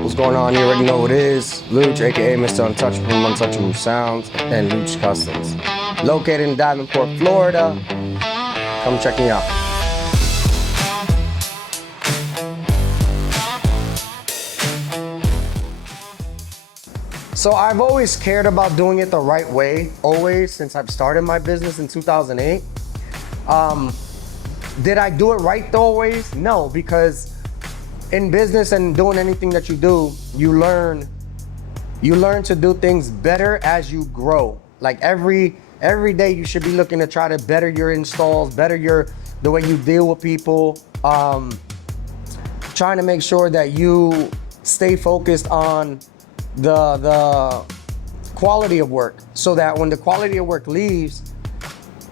What's going on? You already know what it is. Leuch, aka Mr. Untouchable from Untouchable Sounds, and Leuch Kustoms. Located in Davenport, Florida. Come check me out. So I've always cared about doing it the right way, always, since I've started my business in 2008. Did I do it right always? No, because in business and doing anything that you do, you learn to do things better as you grow. Like every day you should be looking to try to better your installs, better the way you deal with people, trying to make sure that you stay focused on the quality of work, so that when the quality of work leaves,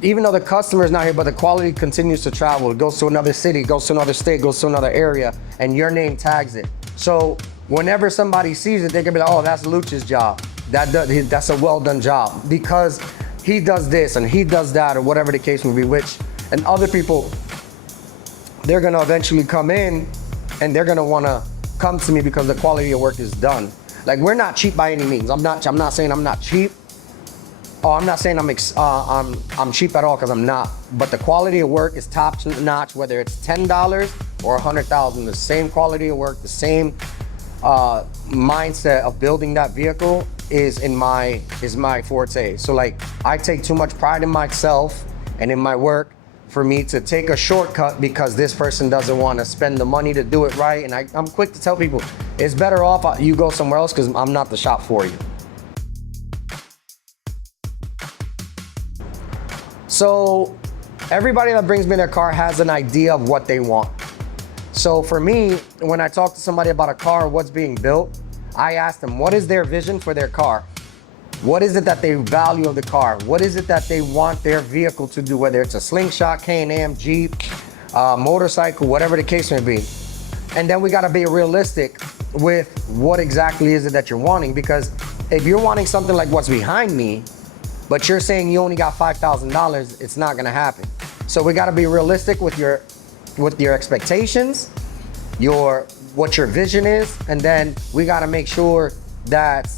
even though the customer is not here, but the quality continues to travel. It goes to another city, goes to another state, goes to another area, and your name tags it. So whenever somebody sees it, they can be like, oh, that's Leuch's job. That's a well done job because he does this and he does that, or whatever the case may be, and other people, they're gonna eventually come in and they're gonna wanna come to me because the quality of work is done. Like, we're not cheap by any means. I'm not saying I'm not cheap. Oh, I'm not saying I'm cheap at all, because I'm not. But the quality of work is top notch, whether it's $10 or $100,000. The same quality of work, the same mindset of building that vehicle is my forte. So like, I take too much pride in myself and in my work for me to take a shortcut because this person doesn't want to spend the money to do it right. And I'm quick to tell people, it's better off you go somewhere else, because I'm not the shop for you. So everybody that brings me their car has an idea of what they want. So for me, when I talk to somebody about a car, what's being built, I ask them, what is their vision for their car? What is it that they value of the car? What is it that they want their vehicle to do? Whether it's a Slingshot, K&M, Jeep, motorcycle, whatever the case may be. And then we gotta be realistic with what exactly is it that you're wanting, because if you're wanting something like what's behind me, but you're saying you only got $5,000, it's not gonna happen. So we gotta be realistic with your expectations, what your vision is, and then we gotta make sure that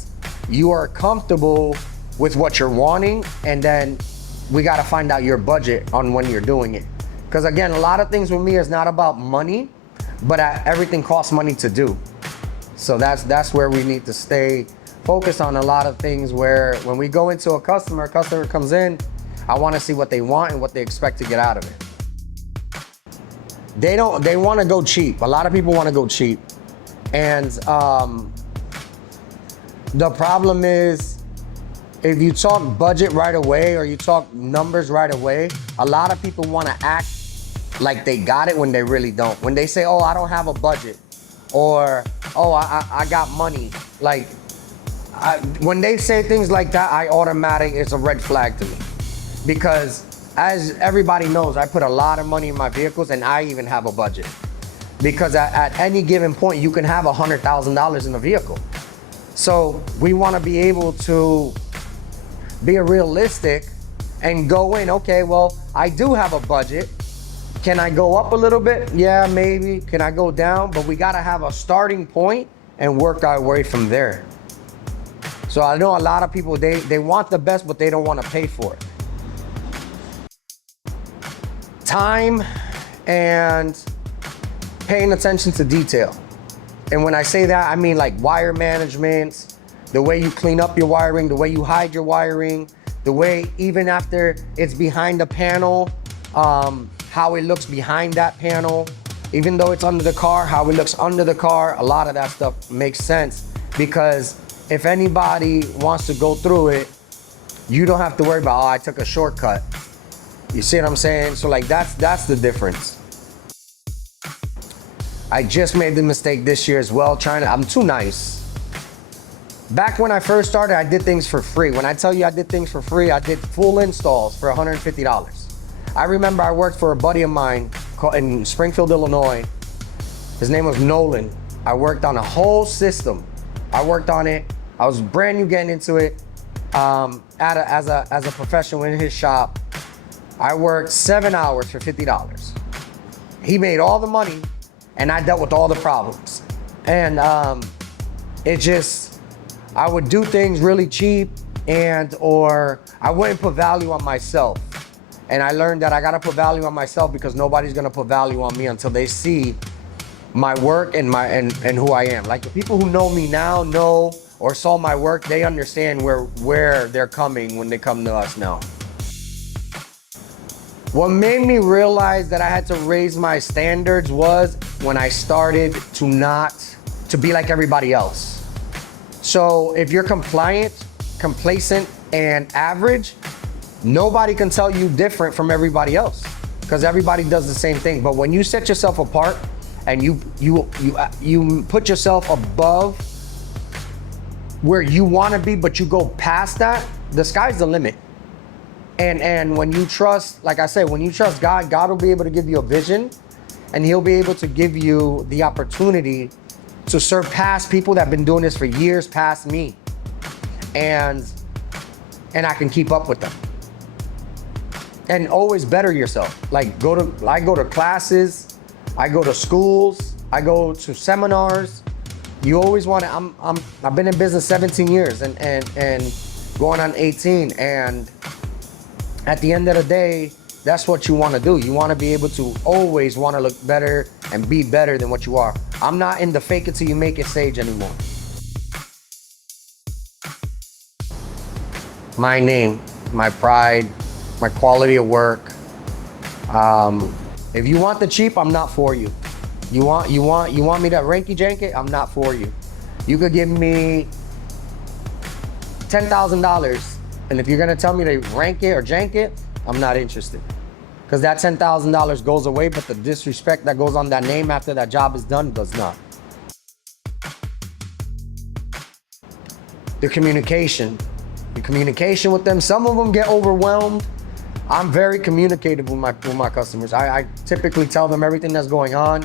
you are comfortable with what you're wanting, and then we gotta find out your budget on when you're doing it. Because again, a lot of things with me is not about money, but everything costs money to do. So that's where we need to stay focused on a lot of things, where when we go into a customer comes in, I wanna see what they want and what they expect to get out of it. They wanna go cheap. A lot of people wanna go cheap. And the problem is, if you talk budget right away or you talk numbers right away, a lot of people wanna act like they got it when they really don't. When they say, oh, I don't have a budget, or, oh, I got money. Like, when they say things like that, it's a red flag to me. Because as everybody knows, I put a lot of money in my vehicles, and I even have a budget. Because at any given point, you can have $100,000 in a vehicle. So we want to be able to be realistic and go in, okay, well, I do have a budget. Can I go up a little bit? Yeah, maybe. Can I go down? But we got to have a starting point and work our way from there. So I know a lot of people, they want the best, but they don't want to pay for it. Time and paying attention to detail. And when I say that, I mean like wire management, the way you clean up your wiring, the way you hide your wiring, the way even after it's behind the panel, how it looks behind that panel, even though it's under the car, how it looks under the car. A lot of that stuff makes sense, because if anybody wants to go through it, you don't have to worry about, oh, I took a shortcut. You see what I'm saying? So like, that's the difference. I just made the mistake this year as well, I'm too nice. Back when I first started, I did things for free. When I tell you I did things for free, I did full installs for $150. I remember I worked for a buddy of mine in Springfield, Illinois. His name was Nolan. I worked on a whole system. I worked on it. I was brand new getting into it as a professional in his shop. I worked 7 hours for $50. He made all the money, and I dealt with all the problems. And I would do things really cheap or I wouldn't put value on myself. And I learned that I gotta put value on myself because nobody's gonna put value on me until they see my work and who I am. Like the people who know me now know or saw my work, they understand where they're coming when they come to us now. What made me realize that I had to raise my standards was when I started to be like everybody else. So if you're compliant, complacent, and average, nobody can tell you different from everybody else because everybody does the same thing. But when you set yourself apart and you put yourself above where you want to be, but you go past that, the sky's the limit. And when you trust, like I said, when you trust God, God will be able to give you a vision and he'll be able to give you the opportunity to surpass people that have been doing this for years past me. And I can keep up with them. And always better yourself. Like I go to classes, I go to schools, I go to seminars. You always want to, I've been in business 17 years and going on 18. And at the end of the day, that's what you want to do. You want to be able to always want to look better and be better than what you are. I'm not in the fake it till you make it stage anymore. My name, my pride, my quality of work. If you want the cheap, I'm not for you. You want me to ranky jank it? I'm not for you. You could give me $10,000, and if you're gonna tell me to rank it or jank it, I'm not interested. Because that $10,000 goes away, but the disrespect that goes on that name after that job is done does not. The communication with them, some of them get overwhelmed. I'm very communicative with my customers. I typically tell them everything that's going on.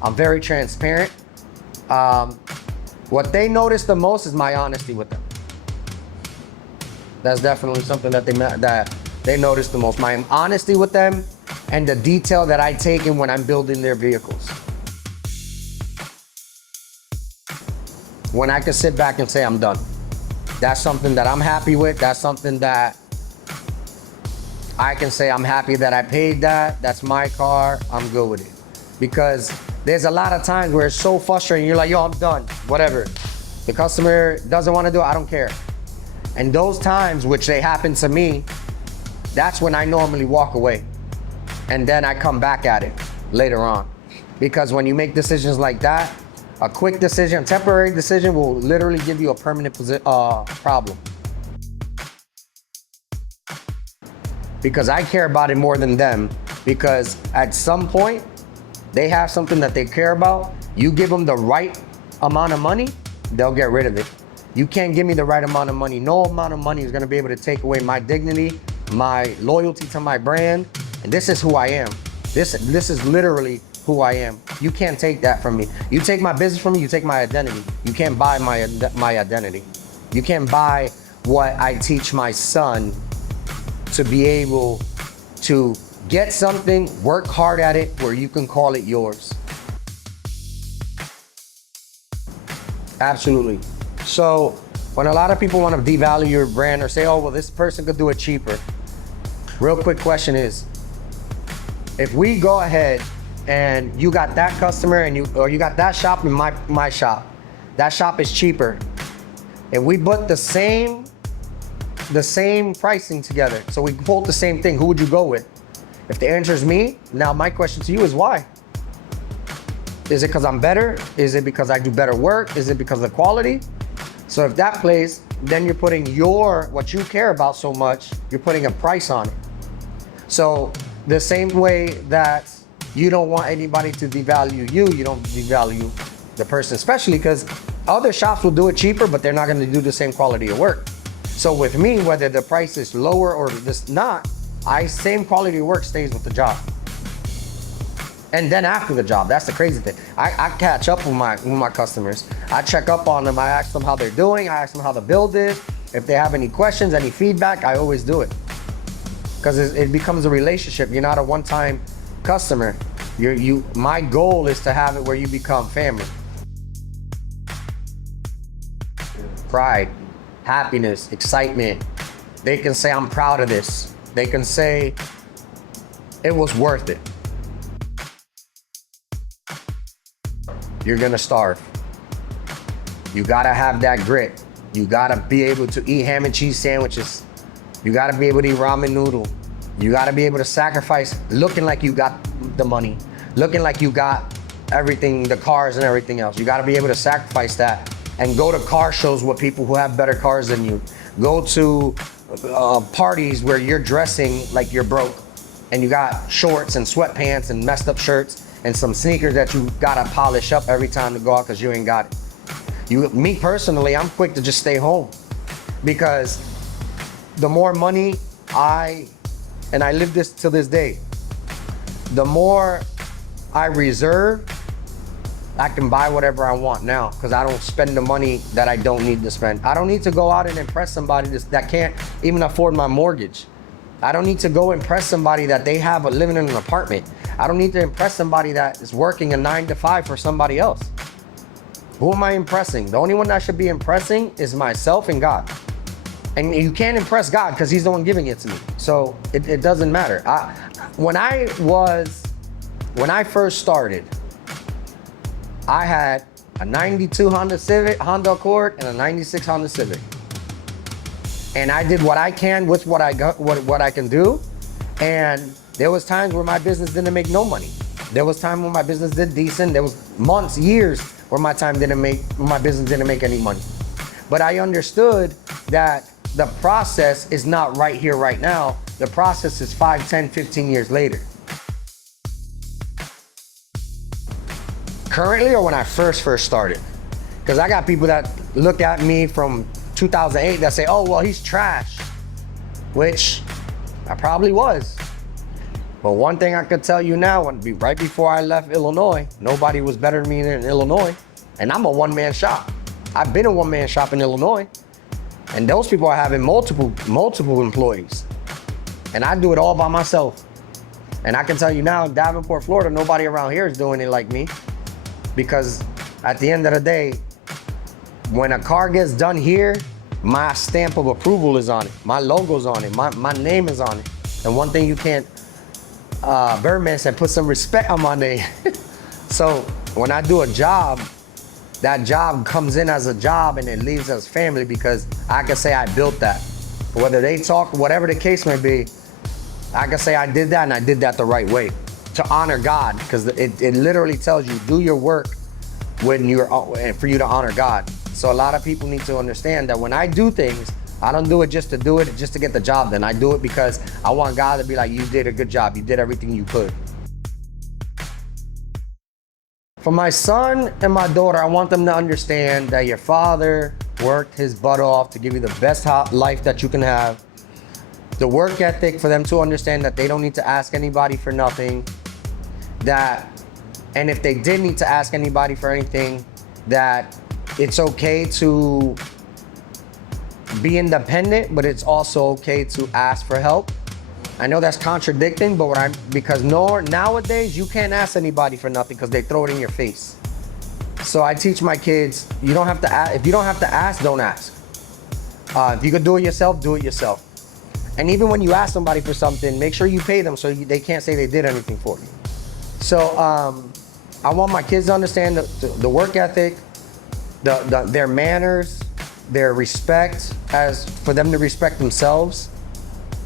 I'm very transparent. What they notice the most is my honesty with them. That's definitely something that they notice the most. My honesty with them and the detail that I take in when I'm building their vehicles. When I can sit back and say I'm done. That's something that I'm happy with. That's something that I can say I'm happy that I paid that. That's my car. I'm good with it. Because there's a lot of times where it's so frustrating. You're like, yo, I'm done. Whatever. The customer doesn't want to do it. I don't care. And those times, which they happen to me, that's when I normally walk away. And then I come back at it later on. Because when you make decisions like that, a quick decision, a temporary decision will literally give you a permanent problem. Because I care about it more than them. Because at some point, they have something that they care about. You give them the right amount of money, they'll get rid of it. You can't give me the right amount of money. No amount of money is gonna be able to take away my dignity, my loyalty to my brand, and this is who I am. This is literally who I am. You can't take that from me. You take my business from me, you take my identity. You can't buy my identity. You can't buy what I teach my son to be able to get something, work hard at it, where you can call it yours. Absolutely. So when a lot of people want to devalue your brand or say, oh, well, this person could do it cheaper. Real quick question is, if we go ahead and you got that customer and you got that shop and my shop, that shop is cheaper. If we put the same pricing together, so we quote the same thing, who would you go with? If the answer is me, now my question to you is why? Is it because I'm better? Is it because I do better work? Is it because of the quality? So if that plays, then you're putting what you care about so much, you're putting a price on it. So the same way that you don't want anybody to devalue you, you don't devalue the person, especially because other shops will do it cheaper, but they're not gonna do the same quality of work. So with me, whether the price is lower or this not, same quality of work stays with the job. And then after the job, that's the crazy thing. I catch up with my customers. I check up on them. I ask them how they're doing. I ask them how the build is. If they have any questions, any feedback, I always do it. Because it becomes a relationship. You're not a one-time customer. My goal is to have it where you become family. pride, happiness, excitement. They can say, I'm proud of this. They can say, it was worth it. You're gonna starve. You gotta have that grit. You gotta be able to eat ham and cheese sandwiches. You gotta be able to eat ramen noodle. You gotta be able to sacrifice looking like you got the money, looking like you got everything, the cars and everything else. You gotta be able to sacrifice that and go to car shows with people who have better cars than you. Go to parties where you're dressing like you're broke and you got shorts and sweatpants and messed up shirts and some sneakers that you gotta polish up every time to go out because you ain't got it. Me personally, I'm quick to just stay home because the more money and I live this to this day, the more I reserve, I can buy whatever I want now because I don't spend the money that I don't need to spend. I don't need to go out and impress somebody that can't even afford my mortgage. I don't need to go impress somebody that they have living in an apartment. I don't need to impress somebody that is working a 9 to 5 for somebody else. Who am I impressing? The only one that I should be impressing is myself and God. And you can't impress God because he's the one giving it to me. So it doesn't matter. When I first started, I had a 92 Honda Accord and a 96 Honda Civic. And I did what I can with what I got, what I can do. And there was times where my business didn't make no money. There was time when my business did decent. There was months, years where my business didn't make any money. But I understood that the process is not right here, right now. The process is 5, 10, 15 years later. Currently, or when I first started? Because I got people that look at me from 2008 that say, oh, well, he's trash, which I probably was. But one thing I could tell you now, right before I left Illinois, nobody was better than me in Illinois. And I'm a one-man shop. I've been a one-man shop in Illinois. And those people are having multiple employees. And I do it all by myself. And I can tell you now, in Davenport, Florida, nobody around here is doing it like me. Because at the end of the day, when a car gets done here, my stamp of approval is on it. My logo's on it. My name is on it. And one thing you can't, Birdman said, put some respect on my name. So when I do a job, that job comes in as a job and it leaves as family because I can say I built that. Whether they talk, whatever the case may be, I can say I did that and I did that the right way to honor God, because it literally tells you do your work for you to honor God. So a lot of people need to understand that when I do things, I don't do it just to do it, just to get the job done. I do it because I want God to be like, you did a good job. You did everything you could. For my son and my daughter, I want them to understand that your father worked his butt off to give you the best life that you can have. The work ethic for them to understand that they don't need to ask anybody for nothing. And if they did need to ask anybody for anything, that it's okay to be independent, but it's also okay to ask for help. I know that's contradicting, but because nowadays you can't ask anybody for nothing because they throw it in your face. So I teach my kids, you don't have to ask. If you don't have to ask, don't ask. If you could do it yourself, do it yourself. And even when you ask somebody for something, make sure you pay them so they can't say they did anything for you. So I want my kids to understand the work ethic, their manners, their respect, for them to respect themselves,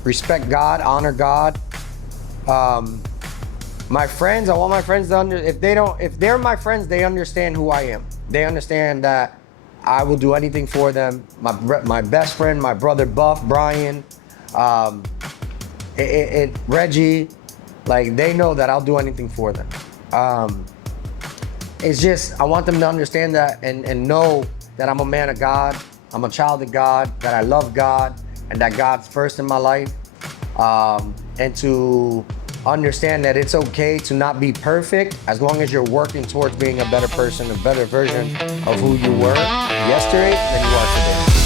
respect God, honor God. My friends, I want my friends to if they're my friends, they understand who I am. They understand that I will do anything for them. My best friend, my brother Buff, Brian, Reggie, like they know that I'll do anything for them. It's just, I want them to understand that and know that I'm a man of God, I'm a child of God, that I love God, and that God's first in my life. And to understand that it's okay to not be perfect as long as you're working towards being a better person, a better version of who you were yesterday than you are today.